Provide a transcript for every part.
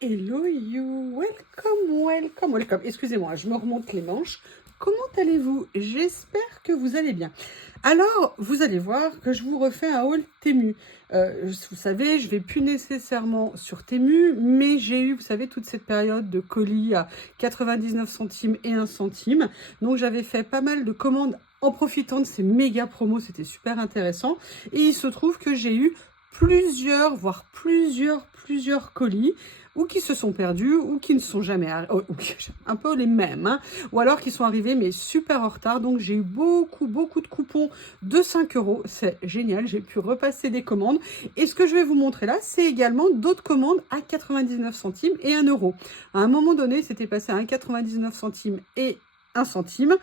Hello you, welcome, welcome, welcome. Excusez-moi, je me remonte les manches. Comment allez-vous? J'espère que vous allez bien. Alors, vous allez voir que je vous refais un haul Temu. Vous savez, je vais plus nécessairement sur Temu, mais j'ai eu, vous savez, toute cette période de colis à 99 centimes et 1 centime. Donc, j'avais fait pas mal de commandes en profitant de ces méga promos, c'était super intéressant. Et il se trouve que j'ai eu plusieurs, voire plusieurs colis, ou qui se sont perdus, ou qui ne sont jamais arrivés, un peu les mêmes, hein, ou alors qui sont arrivés mais super en retard. Donc j'ai eu beaucoup de coupons de 5 €, c'est génial, j'ai pu repasser des commandes. Et ce que je vais vous montrer là, c'est également d'autres commandes à 99 centimes et 1 €. À un moment donné, c'était passé à 1,99 centimes et 1 centime.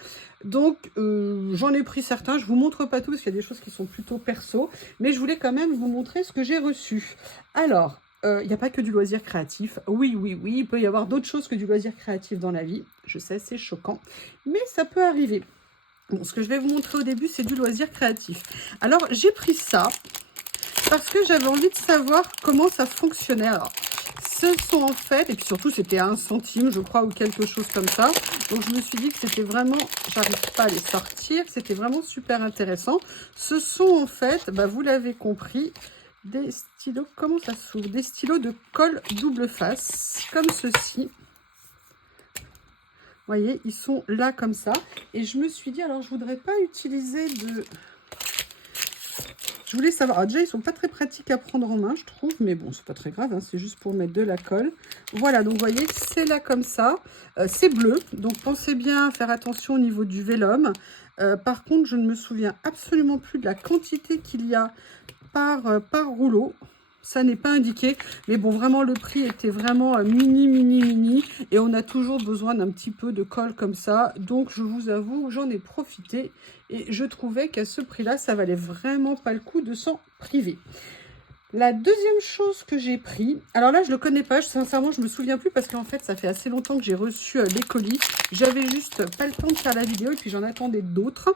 Donc j'en ai pris certains, je vous montre pas tout parce qu'il y a des choses qui sont plutôt perso, mais je voulais quand même vous montrer ce que j'ai reçu. Alors, il n'y a pas que du loisir créatif. Oui, il peut y avoir d'autres choses que du loisir créatif dans la vie. Je sais, c'est choquant, mais ça peut arriver. Bon, ce que je vais vous montrer au début, c'est du loisir créatif. Alors, j'ai pris ça parce que j'avais envie de savoir comment ça fonctionnait. Alors, ce sont en fait, et puis surtout, c'était à 1 centime, je crois, ou quelque chose comme ça. Donc, je me suis dit que c'était vraiment, j'arrive pas à les sortir, c'était vraiment super intéressant. Ce sont en fait, bah, vous l'avez compris, des stylos, comment ça s'ouvre? Des stylos de colle double face, comme ceci. Vous voyez, ils sont là comme ça. Et je me suis dit, alors je voudrais pas utiliser de... Je voulais savoir, alors déjà ils sont pas très pratiques à prendre en main, je trouve, mais bon, c'est pas très grave, hein, c'est juste pour mettre de la colle. Voilà, donc vous voyez, c'est là comme ça, c'est bleu, donc pensez bien à faire attention au niveau du vélum. Par contre, je ne me souviens absolument plus de la quantité qu'il y a par rouleau. Ça n'est pas indiqué, mais bon, vraiment, le prix était vraiment mini, et on a toujours besoin d'un petit peu de colle comme ça. Donc, je vous avoue, j'en ai profité, et je trouvais qu'à ce prix-là, ça valait vraiment pas le coup de s'en priver. La deuxième chose que j'ai pris, alors là, je le connais pas, sincèrement, je me souviens plus, parce qu'en fait, ça fait assez longtemps que j'ai reçu les colis. J'avais juste pas le temps de faire la vidéo, et puis j'en attendais d'autres.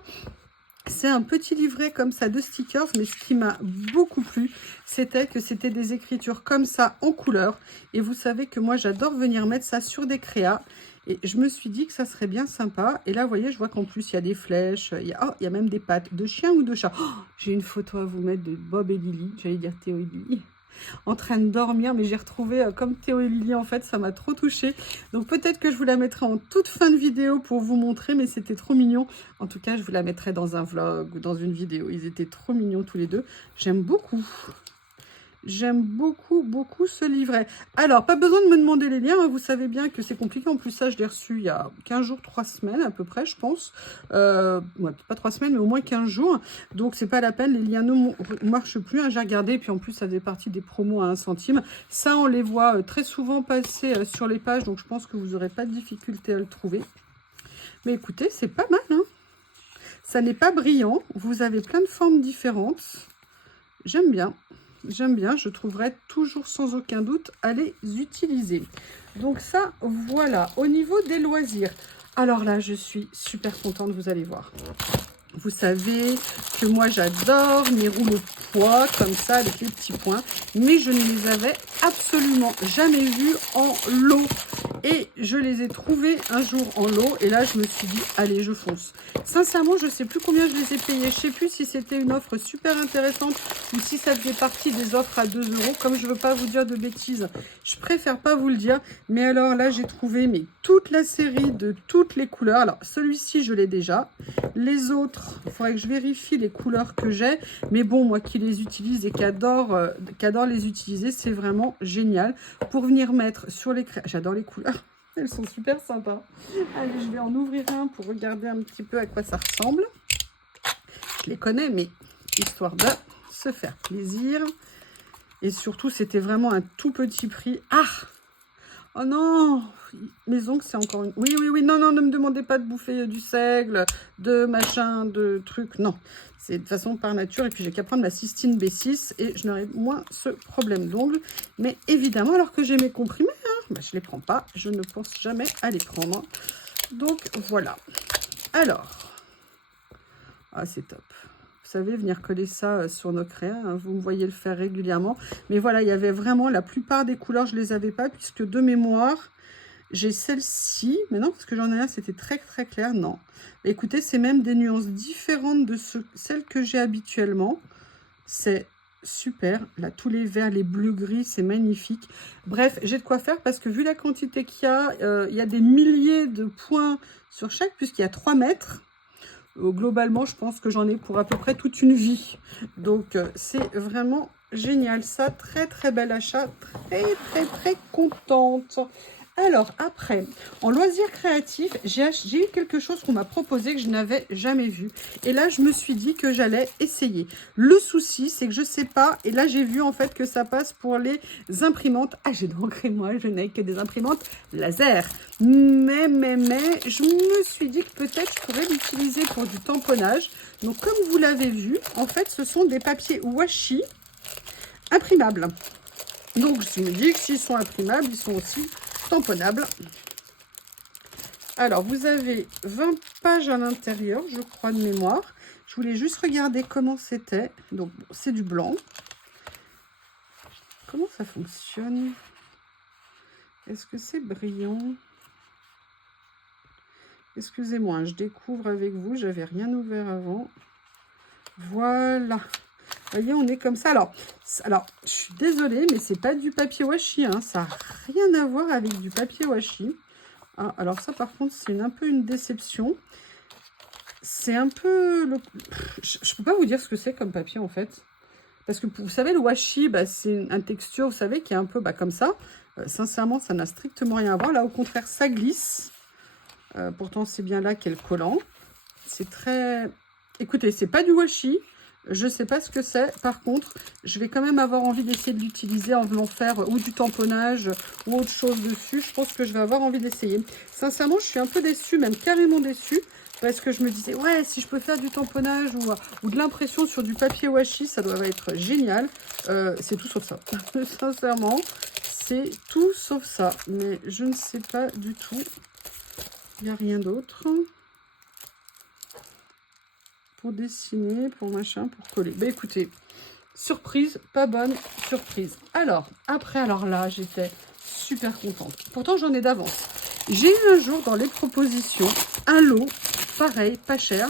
C'est un petit livret comme ça de stickers, mais ce qui m'a beaucoup plu, c'était que c'était des écritures comme ça en couleur. Et vous savez que moi, j'adore venir mettre ça sur des créas. Et je me suis dit que ça serait bien sympa. Et là, vous voyez, je vois qu'en plus, il y a des flèches, il y a même des pattes de chien ou de chat. Oh, j'ai une photo à vous mettre de Bob et Lily, j'allais dire Théo et Lily, en train de dormir, mais j'ai retrouvé comme Théo et Lily, en fait, ça m'a trop touchée. Donc peut-être que je vous la mettrai en toute fin de vidéo pour vous montrer, mais c'était trop mignon. En tout cas, je vous la mettrai dans un vlog ou dans une vidéo. Ils étaient trop mignons tous les deux. J'aime beaucoup. J'aime beaucoup ce livret. Alors, pas besoin de me demander les liens, hein, vous savez bien que c'est compliqué. En plus, ça, je l'ai reçu il y a 15 jours, 3 semaines à peu près, je pense. Ouais, pas 3 semaines, mais au moins 15 jours. Donc, c'est pas la peine, les liens ne marchent plus, hein, j'ai regardé. Et puis, en plus, ça faisait partie des promos à 1 centime. Ça, on les voit très souvent passer sur les pages, donc je pense que vous n'aurez pas de difficulté à le trouver. Mais écoutez, c'est pas mal, hein. Ça n'est pas brillant, vous avez plein de formes différentes. J'aime bien. J'aime bien, je trouverai toujours sans aucun doute à les utiliser. Donc ça, voilà. Au niveau des loisirs, alors là, je suis super contente, vous allez voir. Vous savez que moi, j'adore mes rouleaux de poids, comme ça, avec les petits points. Mais je ne les avais absolument jamais vus en lot. Et je les ai trouvés un jour en lot. Et là, je me suis dit, allez, je fonce. Sincèrement, je ne sais plus combien je les ai payés. Je ne sais plus si c'était une offre super intéressante ou si ça faisait partie des offres à 2 €. Comme je ne veux pas vous dire de bêtises, je préfère pas vous le dire. Mais alors là, j'ai trouvé toute la série de toutes les couleurs. Alors, celui-ci, je l'ai déjà. Les autres, il faudrait que je vérifie les couleurs que j'ai. Mais bon, moi qui les utilise et qui adore les utiliser, c'est vraiment génial. Pour venir mettre sur les crayons. J'adore les couleurs. Elles sont super sympas. Allez, je vais en ouvrir un pour regarder un petit peu à quoi ça ressemble. Je les connais, mais histoire de se faire plaisir. Et surtout, c'était vraiment un tout petit prix. Ah! Oh non! Mes ongles, c'est encore une... Oui, non, ne me demandez pas de bouffer du seigle, de machin, de trucs. Non, c'est de toute façon par nature. Et puis, j'ai qu'à prendre ma cystine B6 et je n'aurai moins ce problème d'ongles. Mais évidemment, alors que j'ai mes comprimés, hein, bah, je ne les prends pas. Je ne pense jamais à les prendre. Donc, voilà. Alors, ah, c'est top. savez, venir coller ça sur nos crayons. Hein, vous me voyez le faire régulièrement. Mais voilà, il y avait vraiment la plupart des couleurs, je ne les avais pas, puisque de mémoire, j'ai celle-ci. Mais non, parce que j'en ai un, c'était très très clair. Non. Écoutez, c'est même des nuances différentes de celles que j'ai habituellement. C'est super. Là, tous les verts, les bleus gris, c'est magnifique. Bref, j'ai de quoi faire parce que vu la quantité qu'il y a des milliers de points sur chaque, puisqu'il y a 3 mètres. Globalement, je pense que j'en ai pour à peu près toute une vie. Donc, c'est vraiment génial. Ça, très, très bel achat. Très, très, très contente. Alors, après, en loisirs créatifs, j'ai eu quelque chose qu'on m'a proposé que je n'avais jamais vu. Et là, je me suis dit que j'allais essayer. Le souci, c'est que je ne sais pas. Et là, j'ai vu en fait que ça passe pour les imprimantes. Ah, j'ai donc moi, je n'ai que des imprimantes laser. Mais, je me suis dit que peut-être je pourrais l'utiliser pour du tamponnage. Donc, comme vous l'avez vu, en fait, ce sont des papiers washi imprimables. Donc, je me dis que s'ils sont imprimables, ils sont aussi tamponnables. Alors, vous avez 20 pages à l'intérieur, je crois, de mémoire. Je voulais juste regarder comment c'était. Donc, c'est du blanc. Comment ça fonctionne? Est-ce que c'est brillant? Excusez-moi, je découvre avec vous. J'avais rien ouvert avant. Voilà. Vous voyez, on est comme ça. Alors, je suis désolée, mais c'est pas du papier washi. Hein. Ça n'a rien à voir avec du papier washi. Ah, alors ça, par contre, c'est un peu une déception. C'est un peu... Je peux pas vous dire ce que c'est comme papier, en fait. Parce que, vous savez, le washi, bah, c'est une texture, vous savez, qui est un peu comme ça. Sincèrement, ça n'a strictement rien à voir. Là, au contraire, ça glisse. Pourtant, c'est bien là qu'est le collant. C'est très... Écoutez, c'est pas du washi. Je ne sais pas ce que c'est. Par contre, je vais quand même avoir envie d'essayer de l'utiliser en voulant faire ou du tamponnage ou autre chose dessus. Je pense que je vais avoir envie d'essayer. Sincèrement, je suis un peu déçue, même carrément déçue. Parce que je me disais, ouais, si je peux faire du tamponnage ou de l'impression sur du papier washi, ça doit être génial. C'est tout sauf ça. Sincèrement, c'est tout sauf ça. Mais je ne sais pas du tout. Il n'y a rien d'autre. Pour dessiner, pour machin, pour coller. Bah écoutez, surprise, pas bonne surprise. Alors, après, alors là, j'étais super contente. Pourtant, j'en ai d'avance. J'ai eu un jour dans les propositions un lot, pareil, pas cher,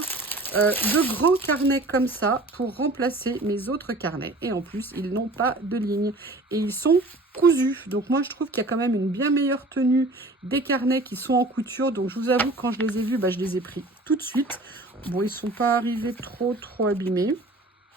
de grands carnets comme ça pour remplacer mes autres carnets. Et en plus, ils n'ont pas de ligne. Et ils sont cousus. Donc moi, je trouve qu'il y a quand même une bien meilleure tenue des carnets qui sont en couture. Donc je vous avoue, quand je les ai vus, bah, je les ai pris tout de suite. Bon, ils ne sont pas arrivés trop abîmés.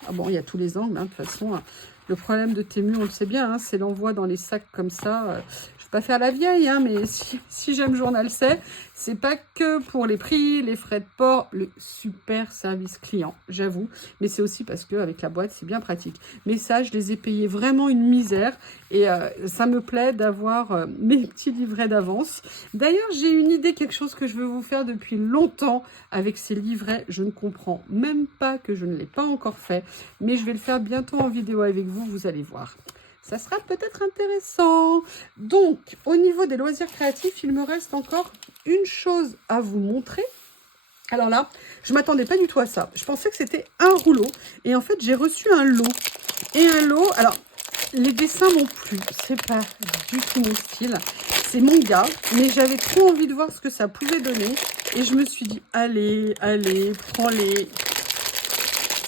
Ah bon, il y a tous les angles, hein, de toute façon. Le problème de Temu, on le sait bien, hein, c'est l'envoi dans les sacs comme ça. Je ne vais pas faire la vieille, hein, mais si J'aime Journal sait, c'est pas que pour les prix, les frais de port, le super service client, j'avoue. Mais c'est aussi parce qu'avec la boîte, c'est bien pratique. Mais ça, je les ai payés vraiment une misère. Et ça me plaît d'avoir mes petits livrets d'avance. D'ailleurs, j'ai une idée, quelque chose que je veux vous faire depuis longtemps avec ces livrets. Je ne comprends même pas que je ne l'ai pas encore fait. Mais je vais le faire bientôt en vidéo avec vous, vous allez voir. Ça sera peut-être intéressant. Donc, au niveau des loisirs créatifs, il me reste encore une chose à vous montrer. Alors là, je ne m'attendais pas du tout à ça. Je pensais que c'était un rouleau. Et en fait, j'ai reçu un lot. Et un lot, alors, les dessins m'ont plu. C'est pas du tout mon style. C'est manga, mais j'avais trop envie de voir ce que ça pouvait donner. Et je me suis dit, allez, prends-les.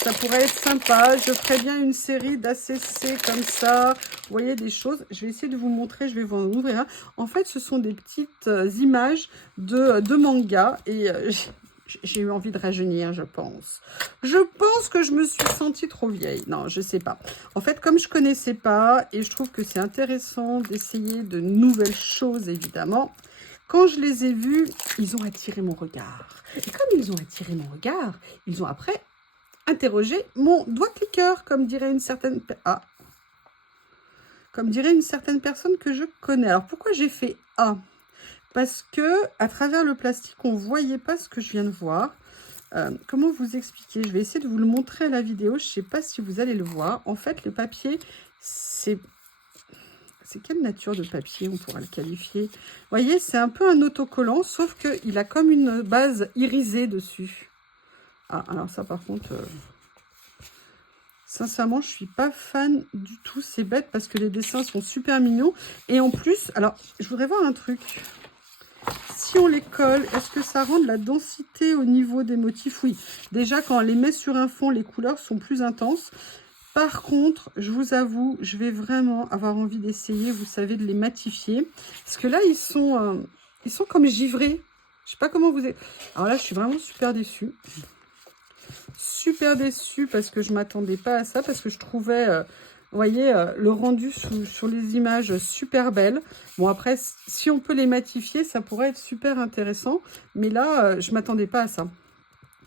Ça pourrait être sympa. Je ferais bien une série d'ACC comme ça. Vous voyez, des choses. Je vais essayer de vous montrer. Je vais vous en ouvrir un. En fait, ce sont des petites images de manga. Et j'ai eu envie de rajeunir, je pense. Je pense que je me suis sentie trop vieille. Non, je sais pas. En fait, comme je connaissais pas, et je trouve que c'est intéressant d'essayer de nouvelles choses, évidemment. Quand je les ai vus, ils ont attiré mon regard. Et comme ils ont attiré mon regard, ils ont après interroger mon doigt cliqueur, comme dirait une certaine personne que je connais. Alors pourquoi j'ai fait A? Parce que à travers le plastique, on ne voyait pas ce que je viens de voir. Comment vous expliquer? Je vais essayer de vous le montrer à la vidéo. Je ne sais pas si vous allez le voir. En fait, le papier, c'est quelle nature de papier on pourra le qualifier? Vous voyez, c'est un peu un autocollant, sauf qu'il a comme une base irisée dessus. Ah, alors ça par contre... Sincèrement, je suis pas fan du tout. C'est bête parce que les dessins sont super mignons. Et en plus, alors, je voudrais voir un truc. Si on les colle, est-ce que ça rend de la densité au niveau des motifs? Oui. Déjà, quand on les met sur un fond, les couleurs sont plus intenses. Par contre, je vous avoue, je vais vraiment avoir envie d'essayer, vous savez, de les matifier. Parce que là, ils sont comme givrés. Je sais pas comment vous... Alors là, je suis vraiment super déçue. Super déçue parce que je ne m'attendais pas à ça. Parce que je trouvais, vous voyez, le rendu sur les images super belle. Bon, après, si on peut les matifier, ça pourrait être super intéressant. Mais là, je ne m'attendais pas à ça.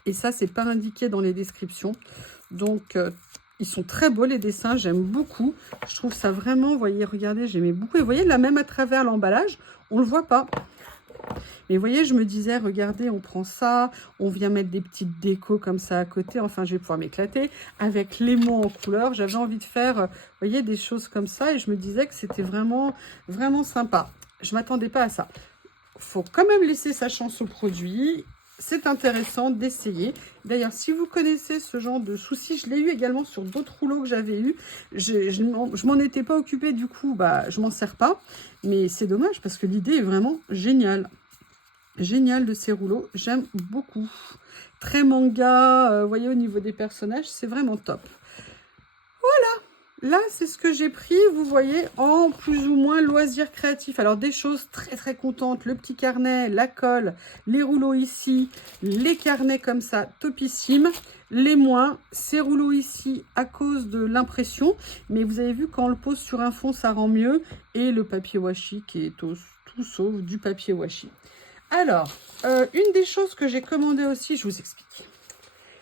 Et ça, c'est pas indiqué dans les descriptions. Donc... ils sont très beaux les dessins, j'aime beaucoup. Je trouve ça vraiment, vous voyez, regardez, j'aimais beaucoup. Et vous voyez, là même à travers l'emballage, on ne le voit pas. Mais vous voyez, je me disais, regardez, on prend ça, on vient mettre des petites décos comme ça à côté. Enfin, je vais pouvoir m'éclater avec les mots en couleur. J'avais envie de faire, vous voyez, des choses comme ça. Et je me disais que c'était vraiment, vraiment sympa. Je ne m'attendais pas à ça. Il faut quand même laisser sa chance au produit. C'est intéressant d'essayer. D'ailleurs, si vous connaissez ce genre de soucis, je l'ai eu également sur d'autres rouleaux que j'avais eu. Je m'en étais pas occupée, du coup, bah, je m'en sers pas. Mais c'est dommage parce que l'idée est vraiment géniale. Génial de ces rouleaux, j'aime beaucoup. Très manga, vous voyez, au niveau des personnages, c'est vraiment top. Là, c'est ce que j'ai pris, vous voyez, en plus ou moins loisirs créatifs. Alors, des choses très, très contentes. Le petit carnet, la colle, les rouleaux ici, les carnets comme ça, topissime. Les moins, ces rouleaux ici à cause de l'impression. Mais vous avez vu, quand on le pose sur un fond, ça rend mieux. Et le papier washi qui est tout sauf du papier washi. Alors, une des choses que j'ai commandé aussi, je vous explique.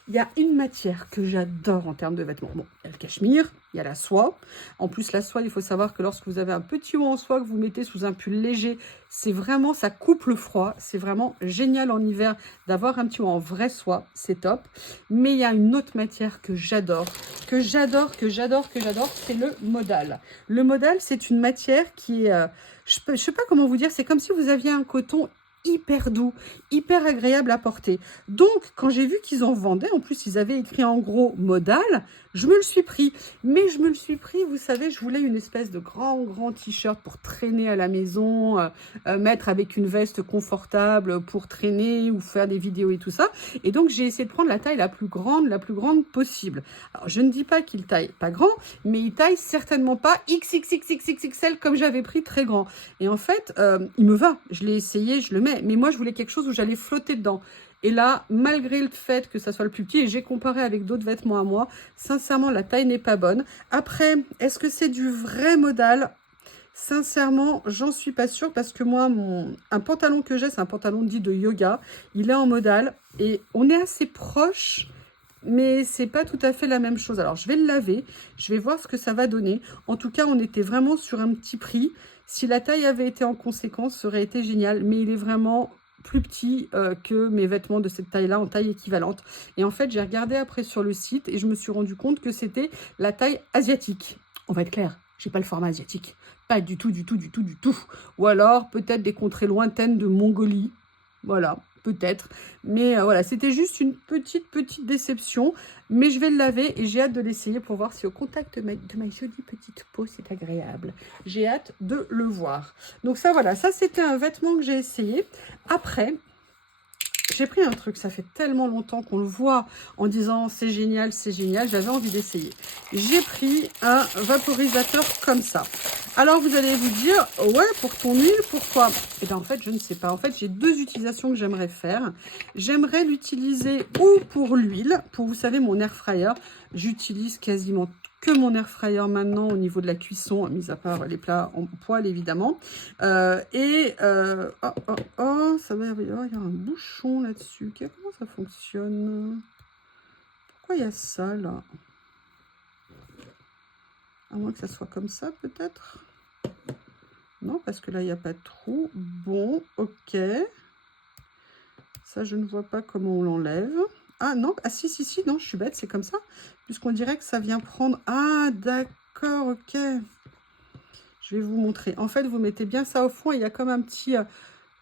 Il y a une matière que j'adore en termes de vêtements. Bon, il y a le cachemire, il y a la soie. En plus, la soie, il faut savoir que lorsque vous avez un petit haut en soie que vous mettez sous un pull léger, c'est vraiment, ça coupe le froid. C'est vraiment génial en hiver d'avoir un petit haut en vraie soie. C'est top. Mais il y a une autre matière que j'adore, c'est le modal. Le modal, c'est une matière qui est, je sais pas comment vous dire, c'est comme si vous aviez un coton hyper doux, hyper agréable à porter. Donc, quand j'ai vu qu'ils en vendaient, en plus, ils avaient écrit en gros modal, je me le suis pris. Mais je me le suis pris, vous savez, je voulais une espèce de grand t-shirt pour traîner à la maison, mettre avec une veste confortable pour traîner ou faire des vidéos et tout ça. Et donc, j'ai essayé de prendre la taille la plus grande possible. Alors, je ne dis pas qu'il taille pas grand, mais il taille certainement pas XXXXXL comme j'avais pris très grand. Et en fait, il me va. Je l'ai essayé, je le mets. Mais moi, je voulais quelque chose où j'allais flotter dedans. Et là, malgré le fait que ça soit le plus petit, et j'ai comparé avec d'autres vêtements à moi, sincèrement, la taille n'est pas bonne. Après, est-ce que c'est du vrai modal? Sincèrement, j'en suis pas sûre parce que moi, un pantalon que j'ai, c'est un pantalon dit de yoga. Il est en modal et on est assez proche, mais c'est pas tout à fait la même chose. Alors, je vais le laver, je vais voir ce que ça va donner. En tout cas, on était vraiment sur un petit prix. Si la taille avait été en conséquence, ça aurait été génial, mais il est vraiment plus petit que mes vêtements de cette taille-là, en taille équivalente. Et en fait, j'ai regardé après sur le site et je me suis rendu compte que c'était la taille asiatique. On va être clair, j'ai pas le format asiatique. Pas du tout. Ou alors, peut-être des contrées lointaines de Mongolie. Voilà, peut-être. Mais voilà, c'était juste une petite déception. Mais je vais le laver et j'ai hâte de l'essayer pour voir si au contact de ma jolie petite peau, c'est agréable. J'ai hâte de le voir. Donc ça, voilà, ça c'était un vêtement que j'ai essayé. Après, j'ai pris un truc, ça fait tellement longtemps qu'on le voit en disant c'est génial, j'avais envie d'essayer. J'ai pris un vaporisateur comme ça. Alors vous allez vous dire, ouais, pour ton huile, pourquoi? Et bien en fait, je ne sais pas. En fait, j'ai deux utilisations que j'aimerais faire. J'aimerais l'utiliser ou pour l'huile, pour vous savez, mon air fryer. J'utilise quasiment que mon air fryer maintenant au niveau de la cuisson, mis à part les plats en poêle évidemment. Ça va y avoir un bouchon là-dessus. Comment ça fonctionne? Pourquoi il y a ça là? À moins que ça soit comme ça peut-être. Non, parce que là il n'y a pas de trou. Bon, ok. Ça je ne vois pas comment on l'enlève. Ah non, ah si, non, je suis bête, c'est comme ça. Puisqu'on dirait que ça vient prendre... Ah d'accord, ok. Je vais vous montrer. En fait, vous mettez bien ça au fond et il y a comme un petit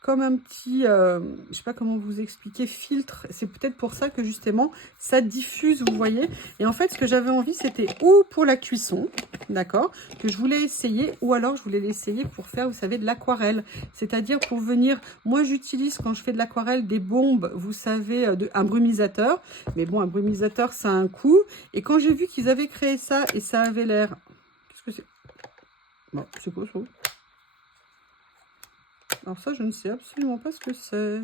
comme un petit, je sais pas comment vous expliquer, filtre. C'est peut-être pour ça que justement, ça diffuse, vous voyez. Et en fait, ce que j'avais envie, c'était ou pour la cuisson, d'accord, que je voulais essayer, ou alors je voulais l'essayer pour faire, vous savez, de l'aquarelle. C'est-à-dire pour venir, moi j'utilise quand je fais de l'aquarelle des bombes, vous savez, un brumisateur. Mais bon, un brumisateur, ça a un coût. Et quand j'ai vu qu'ils avaient créé ça, et ça avait l'air... Qu'est-ce que c'est? Bon, c'est quoi ça? Alors ça, je ne sais absolument pas ce que c'est.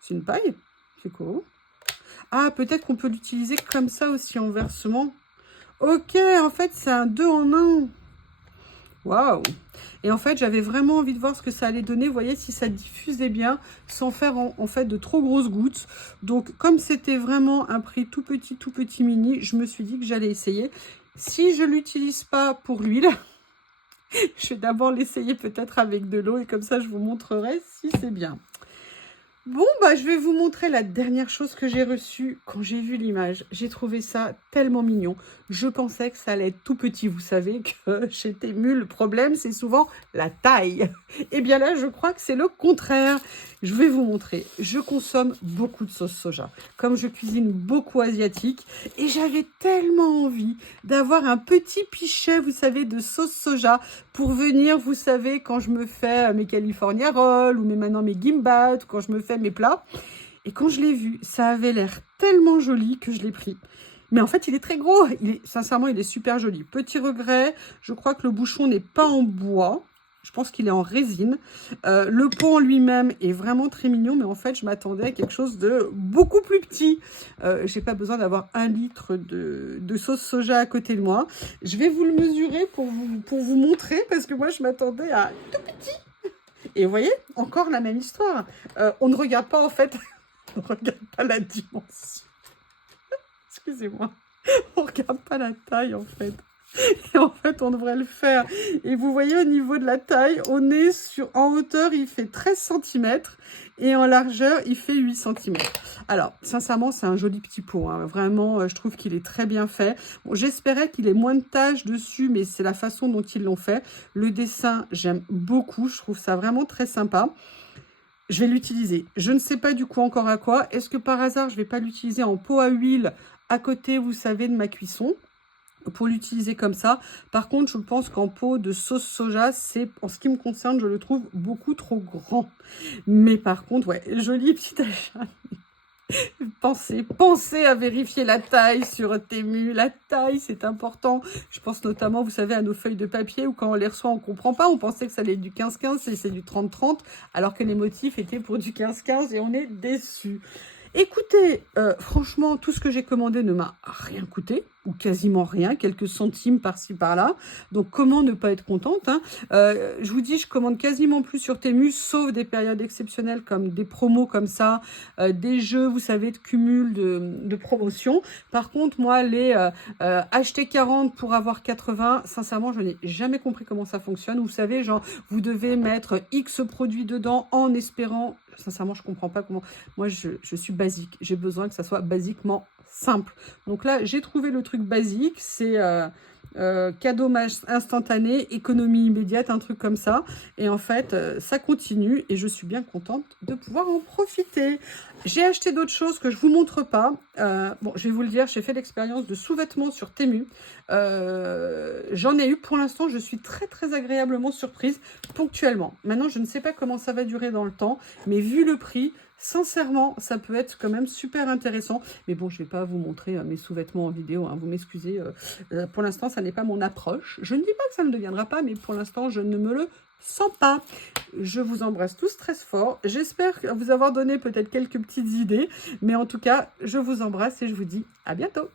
C'est une paille? C'est quoi? Ah, peut-être qu'on peut l'utiliser comme ça aussi en versement. Ok, en fait, c'est un 2 en 1. Waouh! Et en fait, j'avais vraiment envie de voir ce que ça allait donner. Vous voyez, si ça diffusait bien, sans faire en fait de trop grosses gouttes. Donc, comme c'était vraiment un prix tout petit mini, je me suis dit que j'allais essayer. Si je ne l'utilise pas pour l'huile... Je vais d'abord l'essayer peut-être avec de l'eau et comme ça, je vous montrerai si c'est bien. Bon, bah, je vais vous montrer la dernière chose que j'ai reçue quand j'ai vu l'image. J'ai trouvé ça tellement mignon. Je pensais que ça allait être tout petit. Vous savez que chez Temu, le problème, c'est souvent la taille. Et bien là, je crois que c'est le contraire. Je vais vous montrer. Je consomme beaucoup de sauce soja. Comme je cuisine beaucoup asiatique. Et j'avais tellement envie d'avoir un petit pichet, vous savez, de sauce soja pour venir, vous savez, quand je me fais mes California Rolls ou maintenant mes gimbap, ou quand je me fais mes plats. Et quand je l'ai vu, ça avait l'air tellement joli que je l'ai pris. Mais en fait, il est très gros. Sincèrement, il est super joli. Petit regret, je crois que le bouchon n'est pas en bois. Je pense qu'il est en résine. Le pot en lui-même est vraiment très mignon, mais en fait, je m'attendais à quelque chose de beaucoup plus petit. Je n'ai pas besoin d'avoir 1 litre de sauce soja à côté de moi. Je vais vous le mesurer pour vous montrer, parce que moi, je m'attendais à tout petit. Et vous voyez, encore la même histoire. On ne regarde pas, en fait, on ne regarde pas la dimension. Excusez-moi. On ne regarde pas la taille, en fait. Et en fait, on devrait le faire. Et vous voyez, au niveau de la taille, on est en hauteur, il fait 13 cm. Et en largeur, il fait 8 cm. Alors, sincèrement, c'est un joli petit pot. Hein. Vraiment, je trouve qu'il est très bien fait. Bon, j'espérais qu'il ait moins de taches dessus, mais c'est la façon dont ils l'ont fait. Le dessin, j'aime beaucoup. Je trouve ça vraiment très sympa. Je vais l'utiliser. Je ne sais pas du coup encore à quoi. Est-ce que par hasard, je ne vais pas l'utiliser en pot à huile à côté, vous savez, de ma cuisson, pour l'utiliser comme ça. Par contre, je pense qu'en pot de sauce soja, c'est, en ce qui me concerne, je le trouve beaucoup trop grand. Mais par contre, ouais, joli petit achat. Pensez à vérifier la taille sur Temu. La taille, c'est important. Je pense notamment, vous savez, à nos feuilles de papier où quand on les reçoit, on ne comprend pas. On pensait que ça allait être du 15-15 et c'est du 30-30, alors que les motifs étaient pour du 15-15 et on est déçus. Écoutez, franchement, tout ce que j'ai commandé ne m'a rien coûté, ou quasiment rien, quelques centimes par-ci par-là. Donc, comment ne pas être contente, hein. Je vous dis, je commande quasiment plus sur Temu, sauf des périodes exceptionnelles comme des promos comme ça, des jeux, vous savez, de cumul de promotions. Par contre, moi, les acheter 40 pour avoir 80, sincèrement, je n'ai jamais compris comment ça fonctionne. Vous savez, genre, vous devez mettre X produits dedans en espérant... Sincèrement, je ne comprends pas comment... Moi, je suis basique. J'ai besoin que ça soit basiquement simple. Donc là, j'ai trouvé le truc basique. C'est cadeau instantané, économie immédiate, un truc comme ça. Et en fait, ça continue et je suis bien contente de pouvoir en profiter. J'ai acheté d'autres choses que je ne vous montre pas. Bon, je vais vous le dire, j'ai fait l'expérience de sous-vêtements sur Temu. J'en ai eu pour l'instant, je suis très agréablement surprise ponctuellement. Maintenant, je ne sais pas comment ça va durer dans le temps, mais vu le prix, sincèrement, ça peut être quand même super intéressant. Mais bon, je ne vais pas vous montrer mes sous-vêtements en vidéo, hein, vous m'excusez. Pour l'instant, ça n'est pas mon approche. Je ne dis pas que ça ne deviendra pas, mais pour l'instant, je ne me le sens pas. Je vous embrasse tous très fort. J'espère vous avoir donné peut-être quelques petites idées. Mais en tout cas, je vous embrasse et je vous dis à bientôt.